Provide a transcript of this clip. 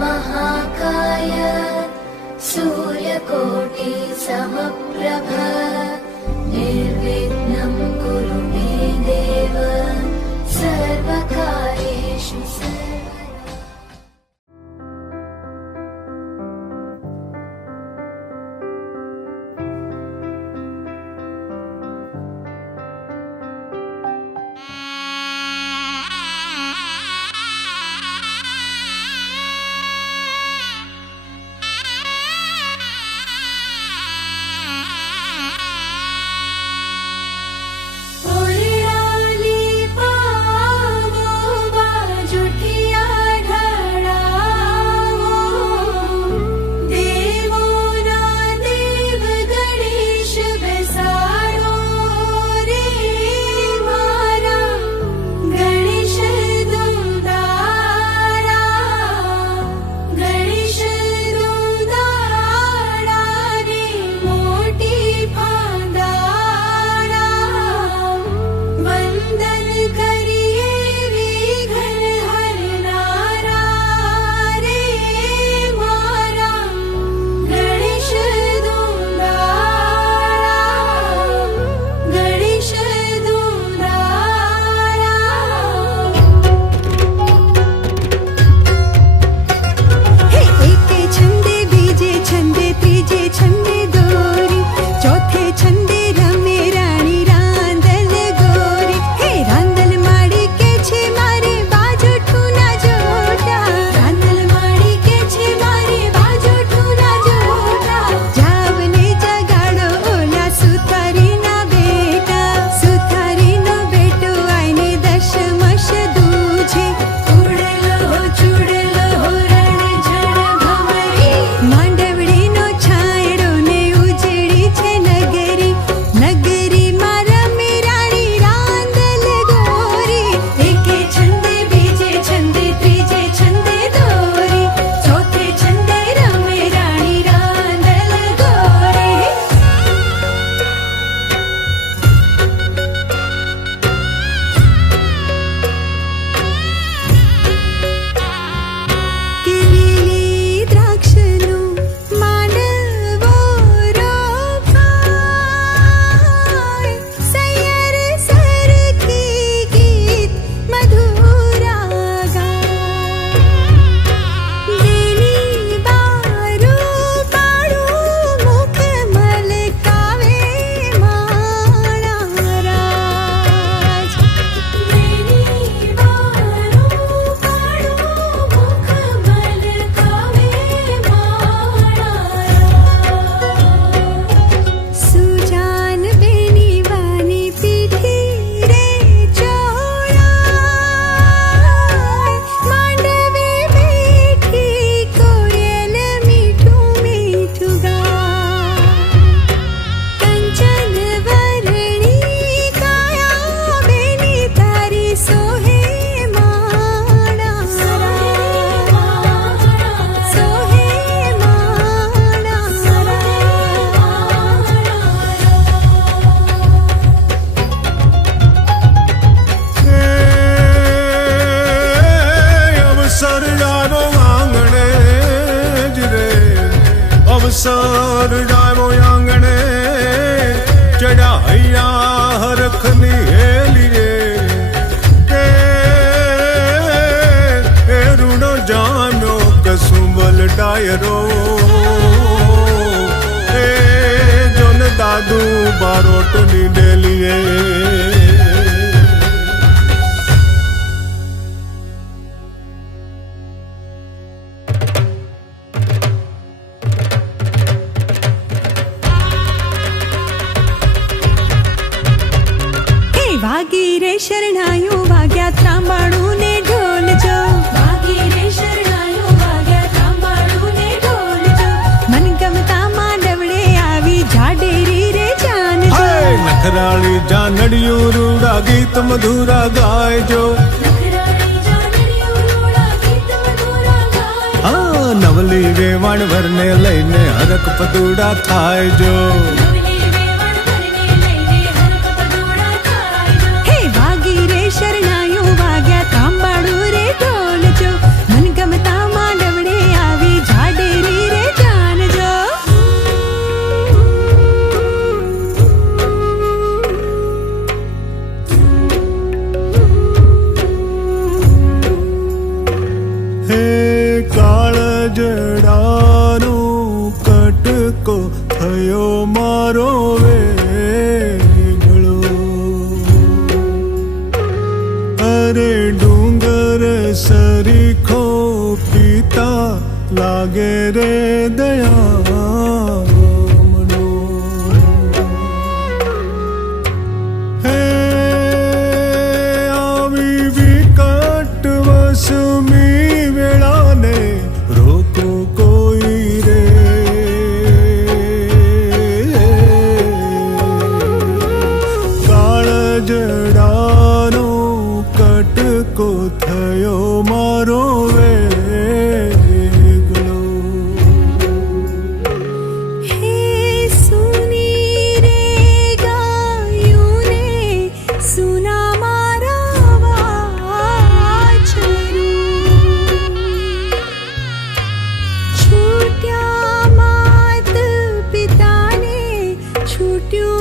महाकाय सूर्यकोटि समप्रभ निर्विघ्नं कुरु मे देव सर्वकार्येषु अवसर जावो आंगणे चढ़ाइया हरखनी हेली रे रुणो जानो कसुंबल डायरो जोन दादू बारोट नी डेलिए वागी रे शरणायो वाग्या तांबाड़ू ने ढोल जो वागी रे शरणायो वाग्या तांबाड़ू ने ढोल जो मन गमता मांडवड़े आवी जाडेरी रे जान जो नखराली जानड़ियों रूड़ा गीत मधुरा गाय जो नवली वेवण भरने लईने हरक पदूड़ा थाय जो शरणायो वाग्या तांबाड़ू रे ढोल जो मन गमता मांडवड़े હે કાળજડાનો કટકો થયો મારો વેગળો. અરે ડુંગર સરીખો પિતા લાગે રે દયામણો. હે આવી વિકટ વસમી વેળાને રોકો કોઈ રે. કાળજડાનો કટકો થયો મારો વેગળો. હે સુની રે ગાયું ને સુના મારા વાછરું. છૂટ્યા માત પિતાને છૂટ્યું